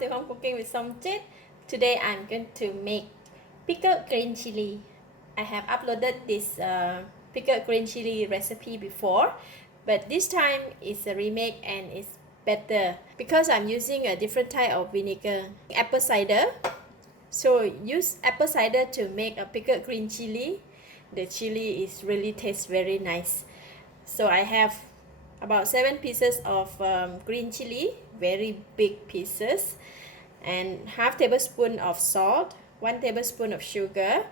to Home Cooking with Somjit. Today I'm going to make pickled green chili. I have uploaded this pickled green chili recipe before, but this time it's a remake and it's better because I'm using a different type of vinegar, apple cider. So use apple cider to make a pickled green chili. The chili is really tastes very nice. So I have about 7 pieces of green chili, very big pieces, and half tablespoon of salt, 1 tablespoon of sugar,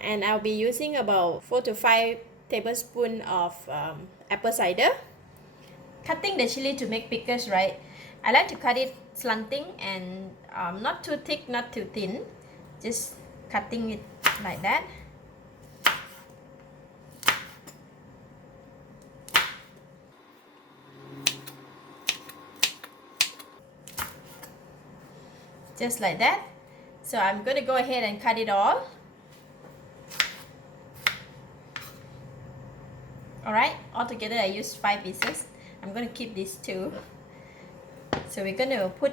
and I'll be using about 4 to 5 tablespoon of apple cider. Cutting the chili to make pickles, right? I like to cut it slanting and not too thick, not too thin, just cutting it like that. Just like that. So I'm going to go ahead and cut it all. Alright, altogether I used 5 pieces. I'm going to keep these 2. So we're going to put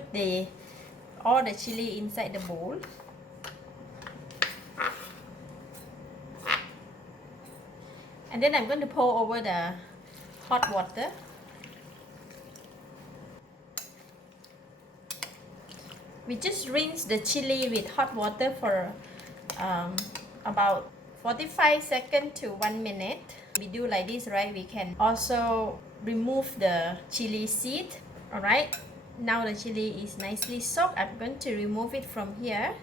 all the chili inside the bowl. And then I'm going to pour over the hot water. We just rinse the chili with hot water for about 45 seconds to 1 minute. We do like this, right? We can also remove the chili seed. Alright, now the chili is nicely soaked. I'm going to remove it from here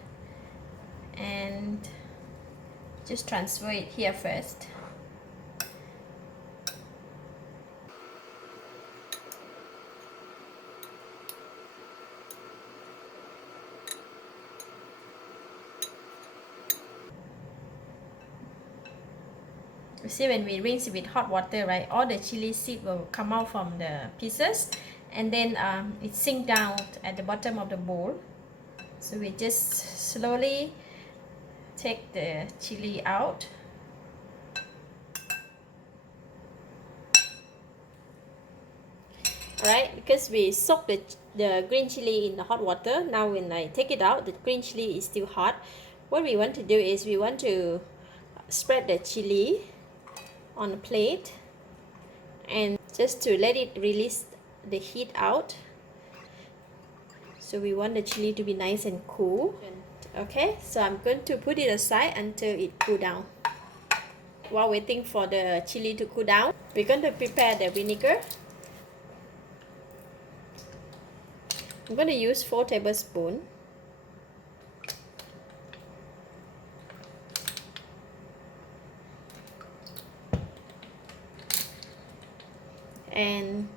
and just transfer it here first. You see, when we rinse it with hot water, right, all the chili seed will come out from the pieces, and then it sink down at the bottom of the bowl. So we just slowly take the chili out. Alright, because we soak the green chili in the hot water, now when I take it out, the green chili is still hot. What we want to do is we want to spread the chili on a plate and just to let it release the heat out. So we want the chili to be nice and cool. Okay, so I'm going to put it aside until it cool down. While waiting for the chili to cool down, we're going to prepare the vinegar. I'm going to use 4 tablespoons. And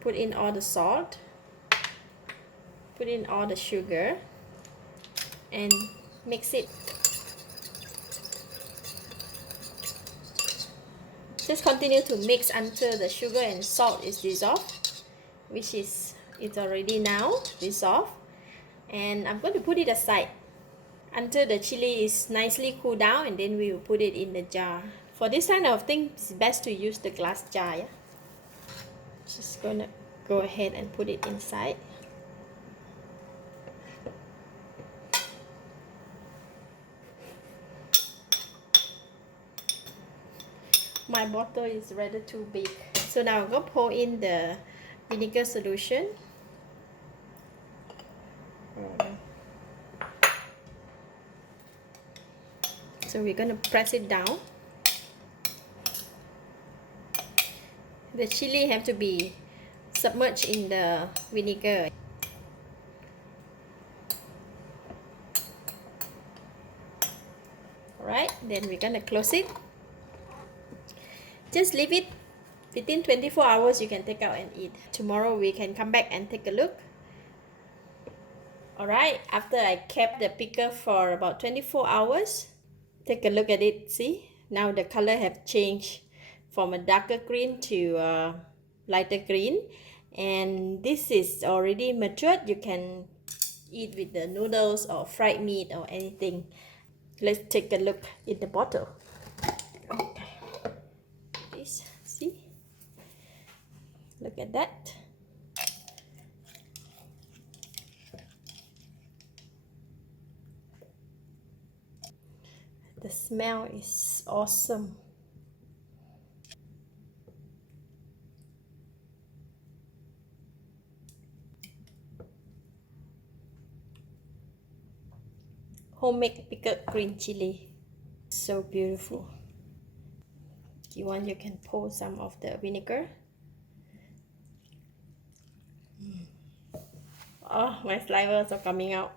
put in all the salt, put in all the sugar, and mix it. Just continue to mix until the sugar and salt is dissolved, which is it's already now dissolved. And I'm going to put it aside until the chili is nicely cooled down, and then we will put it in the jar. For this kind of thing, it's best to use the glass jar. Yeah? Just gonna go ahead and put it inside. My bottle is rather too big, so now I'm gonna pour in the vinegar solution. So we're gonna press it down. The chili have to be submerged in the vinegar. Alright, then we're gonna close it. Just leave it within 24 hours. You can take out and eat. Tomorrow we can come back and take a look. Alright, after I kept the pickle for about 24 hours, take a look at it. See, now the color have changed from a darker green to lighter green, and this is already matured. You can eat with the noodles or fried meat or anything. Let's take a look in the bottle. Okay, this, see, look at that. smell is awesome. Homemade pickled green chili. So beautiful. If you want, you can pour some of the vinegar. Oh, my salivas are coming out.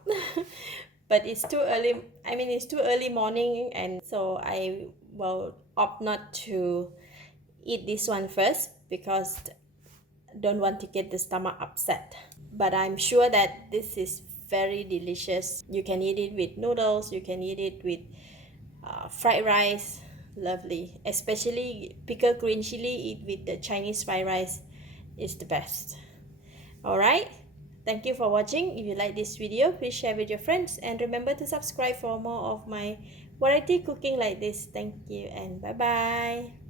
But it's too early. I mean, it's too early morning, and so I will opt not to eat this one first because I don't want to get the stomach upset. But I'm sure that this is very delicious. You can eat it with noodles, you can eat it with fried rice. Lovely, especially pickled green chili. Eat with the Chinese fried rice is the best. All right, thank you for watching. If you like this video, please share with your friends and remember to subscribe for more of my variety cooking like this. Thank you and bye bye.